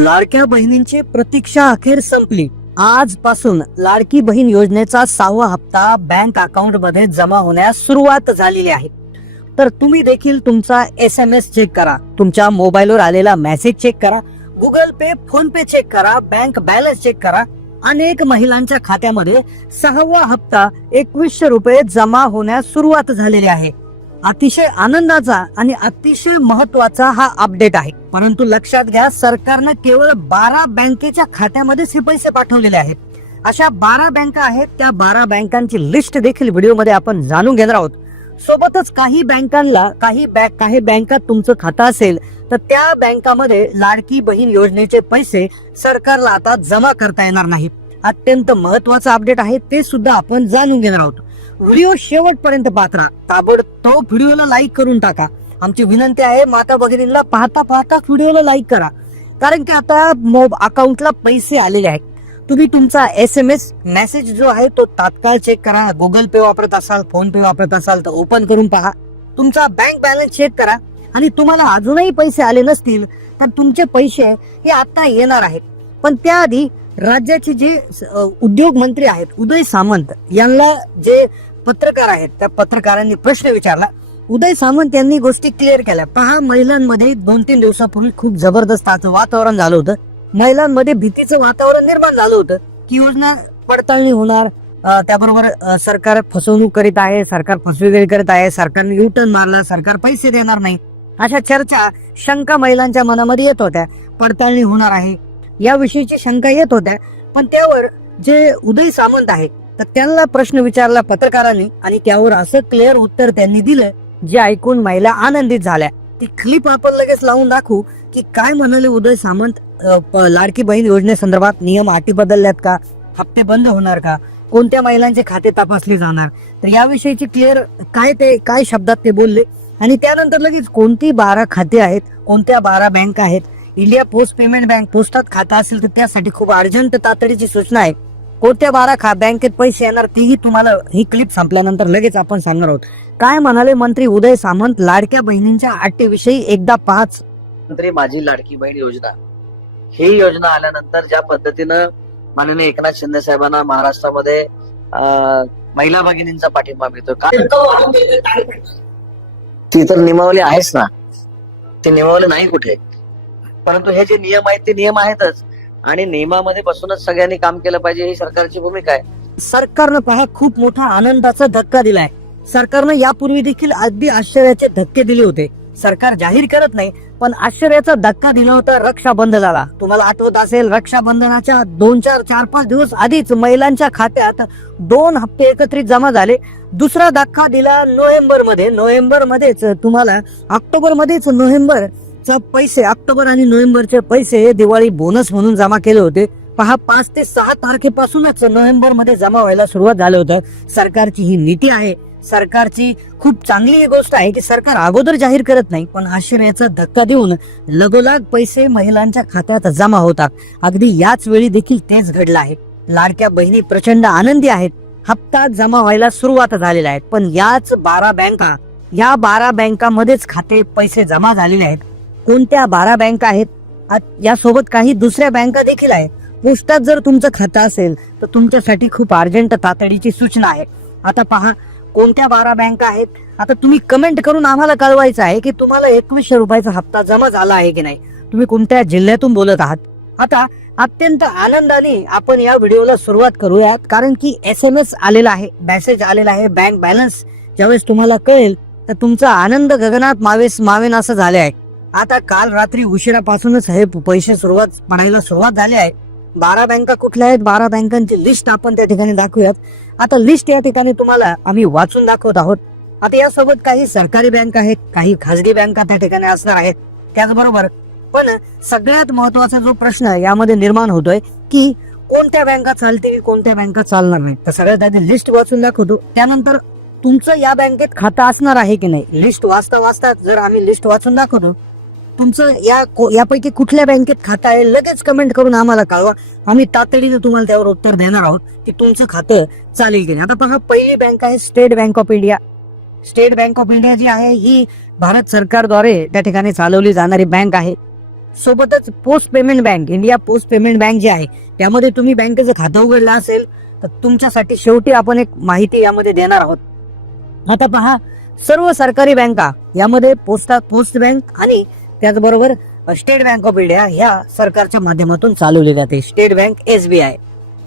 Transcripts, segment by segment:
लाडक्या बहिणींची प्रतीक्षा अखेर संपली. आजपासून लाडकी बहीण योजनेचा सहावा हप्ता बँक अकाउंटमध्ये जमा होण्यास सुरुवात झालेली आहे. तर तुम्ही देखील तुमचा एस एम एस चेक करा. तुमच्या मोबाईलवर आलेला मेसेज चेक करा. Google Pay PhonePe check करा. बँक बॅलन्स चेक करा. अनेक महिलांच्या खात्यामध्ये सहावा हप्ता एकवीसशे रुपये जमा होण्यास सुरुवात झालेली आहे. अतिशय आनंदाचा आणि अतिशय महत्त्वाचा हा अपडेट आहे. परंतु लक्षात घ्या सरकारनं केवळ बारा बँकेच्या खात्यामध्येच हे पैसे पाठवलेले आहेत. अशा बारा बँका आहेत त्या बारा बँकांची लिस्ट देखील व्हिडिओमध्ये आपण जाणून घेणार आहोत. सोबतच काही बँकांना काही बँक काही बँकात तुमचं खातं असेल तर त्या बँकामध्ये लाडकी बहीण योजनेचे पैसे सरकारला आता जमा करता येणार नाही अत्यंत महत्वाचं अपडेट आहे ते सुद्धा आपण जाणून घेणार आहोत. व्हिडिओ शेवटपर्यंत पाहत राहा. ताबडतोब व्हिडिओला लाईक करून टाका. आमची विनंती आहे माता भगिनींना पाहता पाहता व्हिडिओला लाईक करा. कारण की आता मोब अकाउंटला पैसे आलेले आहेत. तुम्ही तुमचा एस एम एस मेसेज जो आहे तो तात्काळ चेक करा. गुगल पे वापरत असाल फोन पे वापरत असाल तर ओपन करून पहा. तुमचा बँक बॅलन्स चेक करा. आणि तुम्हाला अजूनही पैसे आले नसतील तर तुमचे पैसे हे आता येणार आहेत. पण त्याआधी राज्याचे जे उद्योग मंत्री आहेत उदय सामंत यांना जे पत्रकार आहेत त्या पत्रकारांनी प्रश्न विचारला. उदय सामंत यांनी गोष्टी क्लिअर केल्या. पहा महिलांमध्ये दोन तीन दिवसापूर्वी खूप जबरदस्त वातावरण झालं होतं. महिलांमध्ये भीतीचं वातावरण निर्माण झालं होतं की योजना पडताळणी होणार. त्याबरोबर सरकार फसवणूक करीत आहे सरकार फसवेगिरी करत आहे सरकारने युटर्न मारला सरकार पैसे देणार नाही. अशा चर्चा शंका महिलांच्या मनामध्ये येत होत्या. पडताळणी होणार आहे. याविषयीची शंका येत होत्या. पण त्यावर जे उदय सामंत आहे तर त्यांना प्रश्न विचारला पत्रकारांनी आणि त्यावर असं क्लिअर उत्तर त्यांनी दिलं जे ऐकून महिला आनंदित झाल्या. ती क्लिप आपण लगेच लावून दाखवू की काय म्हणाले उदय सामंत लाडकी बहीण योजनेसंदर्भात नियम अटी बदलल्यात का? हप्ते बंद होणार का? कोणत्या महिलांचे खाते तपासले जाणार? तर याविषयीची क्लिअर काय ते काय शब्दात ते बोलले. आणि त्यानंतर लगेच कोणती बारा खाते आहेत कोणत्या बारा बँक आहेत इंडिया पोस्ट पेमेंट बँक पोस्टात खाता असेल तर त्यासाठी खूप अर्जंट तातडीची सूचना आहे. कोणत्या बारा खा बँकेत पैसे येणार तेही तुम्हाला ही क्लिप संपल्यानंतर लगेच आपण सांगणार आहोत. काय म्हणाले मंत्री उदय सामंत? लाडक्या बहिणींच्या अटीविषयी एकदा पाच. मंत्री माझी लाडकी बहीण योजना. ही योजना आल्यानंतर ज्या पद्धतीनं माननीय एकनाथ शिंदे साहेबांना महाराष्ट्रामध्ये महिला भगिनींचा पाठिंबा मिळतो का? ती तर नियमावली आहेच ना. ती नियमावली नाही कुठे. परंतु हे जे नियम आहेत ते नियम आहेतच. आणि नियमामध्ये बसूनच सगळ्यांनी काम केलं पाहिजे ही सरकारची भूमिका आहे. सरकारनं पहा खूप मोठा आनंदाचा धक्का दिलाय. सरकारनं यापूर्वी देखील अगदी आश्चर्याचे धक्के दिले होते. सरकार जाहीर करत नाही पण आश्चर्याचा धक्का दिला होता रक्षाबंधनाला. तुम्हाला आठवत असेल रक्षाबंधनाच्या दोन चार चार पाच दिवस आधीच महिलांच्या खात्यात दोन हप्ते एकत्रित जमा झाले. दुसरा धक्का दिला नोव्हेंबरमध्ये नोव्हेंबर मध्येच तुम्हाला ऑक्टोबर मध्येच नोव्हेंबर पैसे ऑक्टोबर आणि नोव्हेंबरचे पैसे दिवाळी बोनस म्हणून जमा केले होते. पहा पाच ते सहा तारखेपासूनच नोव्हेंबरमध्ये जमा व्हायला सुरुवात झालं होतं. सरकारची ही नीती आहे. सरकारची खूप चांगली ही गोष्ट आहे की सरकार अगोदर जाहीर करत नाही पण आश्चर्याचा धक्का देऊन लगोलाग पैसे महिलांच्या खात्यात जमा होतात. अगदी याच वेळी देखील तेच घडलं आहे. लाडक्या बहिणी प्रचंड आनंदी आहेत. हप्ता जमा व्हायला सुरुवात झालेल्या आहेत पण याच बारा बँका या बारा बँकामध्येच खाते पैसे जमा झालेले आहेत. कोणत्या बारा बँका आहेत? यासोबत काही दुसऱ्या बँका देखील आहेत. पोस्टात जर तुमचं खातं असेल तर तुमच्यासाठी खूप अर्जंट तातडीची सूचना आहे. आता पहा कोणत्या बारा बँका आहेत? आता तुम्ही कमेंट करून आम्हाला कळवायचं आहे की तुम्हाला एकवीसशे रुपयाचा हप्ता जमा झाला आहे की नाही. तुम्ही कोणत्या जिल्ह्यातून बोलत आहात? आता अत्यंत आनंदाने आपण या व्हिडिओला सुरुवात करूयात कारण की एस एम एस आलेला आहे मेसेज आलेला आहे बँक बॅलन्स ज्यावेळेस तुम्हाला कळेल तर तुमचा आनंद गगनात मावेस मावेन असं झाले आहे आता काल रात्री उशिरापासूनच हे पैसे सुरुवात पडायला सुरुवात झाली आहे. बारा बँका कुठल्या आहेत? बारा बँकांची लिस्ट आपण त्या ठिकाणी दाखवूयात. आता लिस्ट या ठिकाणी तुम्हाला आम्ही वाचून दाखवत आहोत. आता यासोबत काही सरकारी बँक आहेत काही खासगी बँका त्या ठिकाणी असणार आहेत. त्याचबरोबर पण सगळ्यात महत्त्वाचा जो प्रश्न यामध्ये निर्माण होतोय की कोणत्या बँका चालतील कोणत्या बँका चालणार नाही तर सगळ्यात आधी लिस्ट वाचून दाखवतो. त्यानंतर तुमचं या बँकेत खातं असणार आहे की नाही? लिस्ट वाचता वाचता जर आम्ही लिस्ट वाचून दाखवतो तुमचं या को- यापैकी कुठल्या बँकेत खातं आहे लगेच कमेंट करून आम्हाला कळवा. आम्ही तातडीने तुम्हाला त्यावर उत्तर देणार आहोत की तुमचं खातं चालेल की नाही. आता पहा पहिली बँक आहे state bank of India state bank of India जी आहे ही भारत सरकारद्वारे त्या ठिकाणी चालवली जाणारी बँक आहे. सोबतच post payment bank India post payment bank जी आहे त्यामध्ये तुम्ही बँकेचं खातं उघडलं असेल तर तुमच्यासाठी शेवटी आपण एक माहिती यामध्ये देणार आहोत. आता पहा सर्व सरकारी बँका यामध्ये पोस्ट पोस्ट बँक आणि त्याचबरोबर स्टेट बँक ऑफ इंडिया ह्या सरकारच्या माध्यमातून चालवली जाते. स्टेट बँक एसबीआय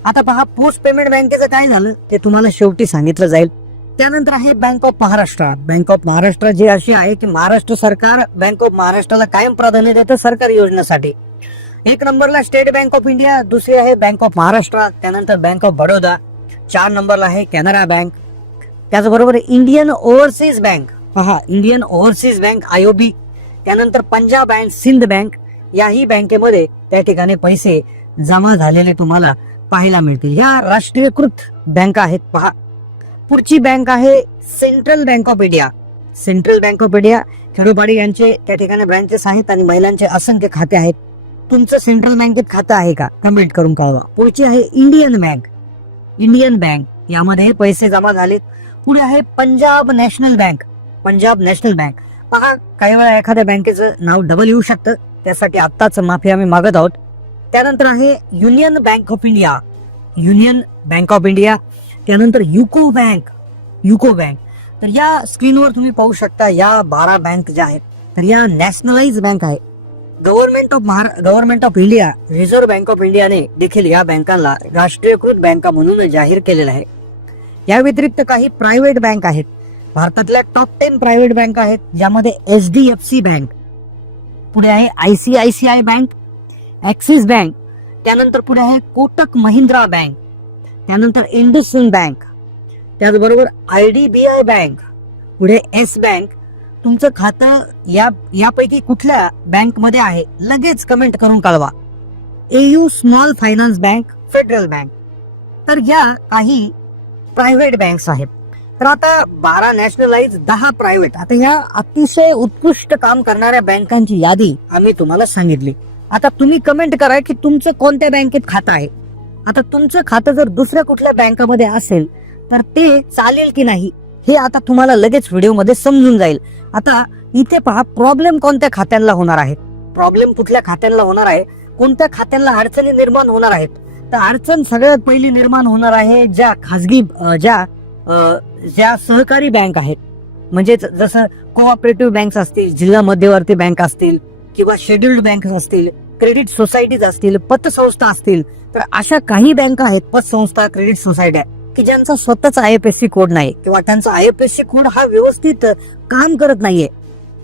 आता पहा पोस्ट पेमेंट बँकेचं काय झालं? ते तुम्हाला शेवटी सांगितलं जाईल. त्यानंतर आहे bank of Maharashtra. Bank of Maharashtra जी अशी आहे की महाराष्ट्र सरकार बँक ऑफ महाराष्ट्राला कायम प्राधान्य देतं सरकारी योजनेसाठी. एक नंबरला स्टेट बँक ऑफ इंडिया दुसरी आहे बँक ऑफ महाराष्ट्र त्यानंतर बँक ऑफ बडोदा चार नंबरला आहे कॅनरा बँक. त्याचबरोबर इंडियन ओव्हरसीज बँक. पहा इंडियन ओव्हरसीज बँक आयओबी त्यानंतर पंजाब अँड सिंध बँक याही बँकेमध्ये त्या ठिकाणी पैसे जमा झालेले तुम्हाला पाहायला मिळतील. ह्या राष्ट्रीयकृत बँका आहेत पहा. पुढची बँक आहे central bank of India central bank of India खेडोपाडी यांचे त्या ठिकाणी ब्रँचेस आहेत आणि महिलांचे असंख्य खाते आहेत. तुमचं सेंट्रल बँकेत खातं आहे का? कमेंट करून कळवा. पुढची आहे इंडियन बँक इंडियन बँक यामध्ये पैसे जमा झालेत. पुढे आहे Punjab national bank Punjab national bank पहा काही वेळा एखाद्या बँकेचं नाव डबल येऊ शकतं. त्यासाठी आत्ताच माफी आम्ही मागत आहोत. त्यानंतर आहे Union bank of India Union bank of India त्यानंतर युको बँक युको बँक तर या स्क्रीनवर तुम्ही पाहू शकता या बारा बँक ज्या आहेत. तर या नॅशनलाइज बँक आहे. गव्हर्नमेंट ऑफ महारा government of India reserve bank of इंडियाने देखील या बँकांना राष्ट्रीयकृत बँका म्हणून जाहीर केलेलं आहे. या व्यतिरिक्त काही प्रायव्हेट बँक आहेत. भारतातल्या टॉप टेन प्रायव्हेट बँक आहेत ज्यामध्ये H D F C bank पुढे आहे I C I C I bank axis bank त्यानंतर पुढे आहे कोटक महिंद्रा बँक त्यानंतर इंडसइंड बँक त्याचबरोबर I D B I bank पुढे एस बँक तुमचं खातं या यापैकी कुठल्या बँकमध्ये आहे लगेच कमेंट करून कळवा. AU small finance bank federal bank तर या काही प्रायव्हेट बँक्स आहेत. तर आता बारा नॅशनलाइज दहा प्रायव्हेट. आता ह्या अतिशय उत्कृष्ट काम करणाऱ्या बँकांची यादी आम्ही तुम्हाला सांगितली. आता तुम्ही कमेंट करा की तुमचं कोणत्या बँकेत खातं आहे? आता तुमचं खातं जर दुसऱ्या कुठल्या बँकामध्ये असेल तर ते चालेल की नाही हे आता तुम्हाला लगेच व्हिडिओमध्ये समजून जाईल. आता इथे पहा प्रॉब्लेम कोणत्या खात्यांना होणार आहे? प्रॉब्लेम कुठल्या खात्यांना होणार आहे? कोणत्या खात्यांना अडचणी निर्माण होणार आहेत? तर अडचण सगळ्यात पहिली निर्माण होणार आहे ज्या खाजगी ज्या ज्या सहकारी बँक आहेत म्हणजे जसं कोऑपरेटिव्ह बँक्स असतील जिल्हा मध्यवर्ती बँक असतील किंवा शेड्युल्ड बँक असतील क्रेडिट सोसायटीज असतील पतसंस्था असतील तर अशा काही बँका आहेत पतसंस्था क्रेडिट सोसायट्या की ज्यांचा स्वतःच I F S C code नाही किंवा त्यांचा I F S C code हा व्यवस्थित काम करत नाहीये.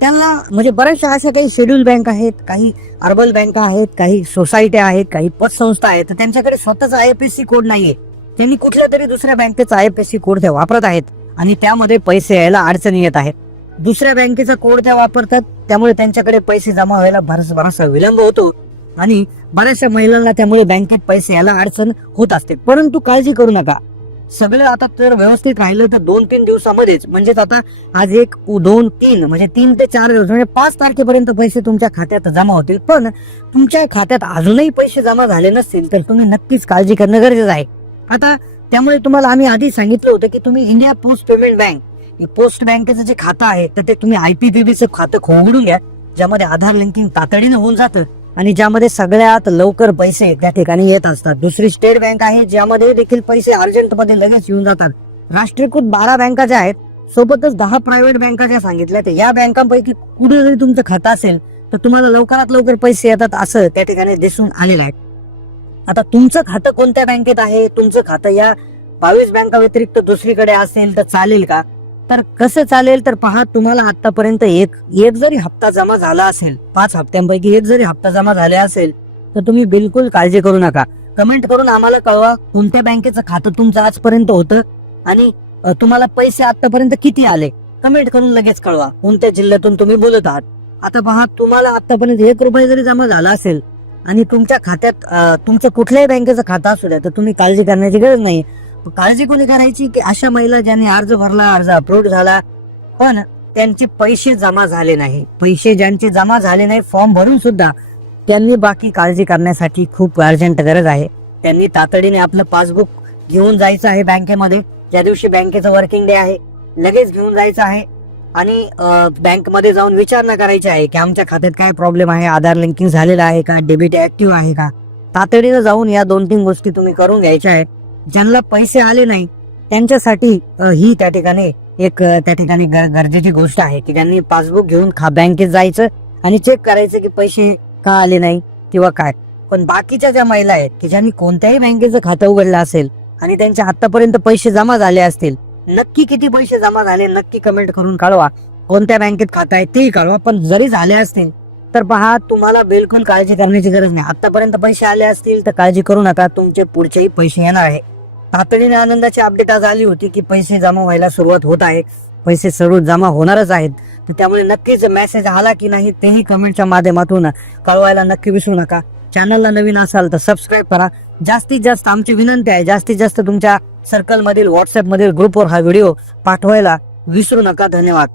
त्यांना म्हणजे बऱ्याचशा अशा काही शेड्यूल बँक आहेत काही अर्बल बँका आहेत काही सोसायट्या आहेत काही पतसंस्था आहेत तर त्यांच्याकडे स्वतःच I F S C code नाहीये. त्यांनी कुठल्या तरी दुसऱ्या बँकेचा I F S C code त्या वापरत आहेत आणि त्यामध्ये पैसे यायला अडचणी येत आहेत. दुसऱ्या बँकेचा कोड त्या वापरतात त्यामुळे त्यांच्याकडे पैसे जमा व्हायला बराच बराचसा विलंब होतो आणि बऱ्याचशा महिलांना त्यामुळे बँकेत पैसे यायला अडचण होत असते. परंतु काळजी करू नका. सगळं आता तर व्यवस्थित राहिलं तर दोन तीन दिवसामध्येच म्हणजेच आता आज एक दोन तीन म्हणजे तीन ते चार दिवस म्हणजे पाच तारखेपर्यंत पैसे तुमच्या खात्यात जमा होतील. पण तुमच्या खात्यात अजूनही पैसे जमा झाले नसतील तर तुम्ही नक्कीच काळजी करणं गरजेचं आहे. आता त्यामुळे तुम्हाला आम्ही आधी सांगितलं होतं की तुम्ही India post payment bank post बँकेचं जे खातं आहे तर ते तुम्ही आयपीपीबीचं खातं खोडून घ्या ज्यामध्ये आधार लिंकिंग तातडीनं होऊन जातं आणि ज्यामध्ये सगळ्यात लवकर पैसे त्या ठिकाणी येत असतात. दुसरी स्टेट बँक आहे ज्यामध्ये देखील पैसे अर्जंटमध्ये लगेच येऊन जातात. राष्ट्रीयकृत बारा बँका ज्या आहेत सोबतच दहा प्रायव्हेट बँका ज्या सांगितल्या त्या या बँकांपैकी कुठे जरी तुमचं खातं असेल तर तुम्हाला लवकरात लवकर पैसे येतात असं त्या ठिकाणी दिसून आलेलं आहे. आता तुमचं खातं कोणत्या बँकेत आहे? तुमचं खातं या बावीस बँका व्यतिरिक्त दुसरीकडे असेल तर चालेल का? तर कसं चालेल? तर पहा तुम्हाला आतापर्यंत एक एक जरी हप्ता जमा झाला असेल पाच हप्त्यांपैकी एक जरी हप्ता जमा झाला असेल तर तुम्ही बिलकुल काळजी करू नका. कमेंट करून आम्हाला कळवा कोणत्या बँकेचं खातं तुमचं आजपर्यंत होतं आणि तुम्हाला पैसे आतापर्यंत किती आले? कमेंट करून लगेच कळवा. कोणत्या जिल्ह्यातून तुम्ही बोलत आहात? आता पहा तुम्हाला आतापर्यंत एक रुपये जरी जमा झाला असेल आणि तुमच्या खात्यात तुमचं कुठल्याही बँकेचं खातं असू द्या तर तुम्ही काळजी करण्याची गरज नाही. काळजी कोणी करायची की अशा महिला ज्यांनी अर्ज भरला अर्ज अप्रूव्ह झाला पण त्यांचे पैसे जमा झाले नाही. पैसे ज्यांचे जमा झाले नाही फॉर्म भरून सुद्धा त्यांनी बाकी काळजी करण्यासाठी खूप अर्जंट गरज आहे. त्यांनी तातडीने आपलं पासबुक घेऊन जायचं आहे बँकेमध्ये. ज्या दिवशी बँकेचं वर्किंग डे आहे लगेच घेऊन जायचं आहे. आणि बँकमध्ये जाऊन विचारणा करायची आहे की आमच्या खात्यात काय प्रॉब्लेम आहे आधार लिंकिंग झालेलं आहे का डेबिट ऍक्टिव्ह आहे का? तातडीनं जाऊन या दोन तीन गोष्टी तुम्ही करून घ्यायच्या आहेत. ज्यांना पैसे आले नाही त्यांच्यासाठी ही त्या ठिकाणी एक त्या ठिकाणी गरजेची गोष्ट आहे की त्यांनी पासबुक घेऊन खा बँकेत जायचं आणि चेक करायचं की पैसे का आले नाही किंवा काय. पण बाकीच्या ज्या महिला आहेत की ज्यांनी कोणत्याही बँकेचं खातं उघडलं असेल आणि त्यांच्या आतापर्यंत पैसे जमा झाले असतील नक्की किती पैसे जमा झाले नक्की कमेंट करून कळवा. कोणत्या बँकेत खातं आहे तेही कळवा पण जरी झाले असतील तर पहा तुम्हाला बिलकुल काळजी करण्याची गरज नाही. आतापर्यंत पैसे आले असतील तर काळजी करू नका तुमचे पुढचेही पैसे येणार आहे. तातडीने आनंदाची अपडेट आज आली होती की पैसे जमा व्हायला सुरुवात होत आहे. पैसे सर्व जमा होणारच आहेत. तर त्यामुळे नक्कीच मेसेज आला की नाही तेही कमेंटच्या माध्यमातून कळवायला नक्की विसरू नका. चॅनलला नवीन असाल तर सबस्क्राईब करा. जास्तीत जास्त आमची विनंती आहे जास्तीत जास्त तुमच्या सर्कलमधील व्हॉट्सअपमधील ग्रुपवर हा व्हिडिओ पाठवायला विसरू नका. धन्यवाद.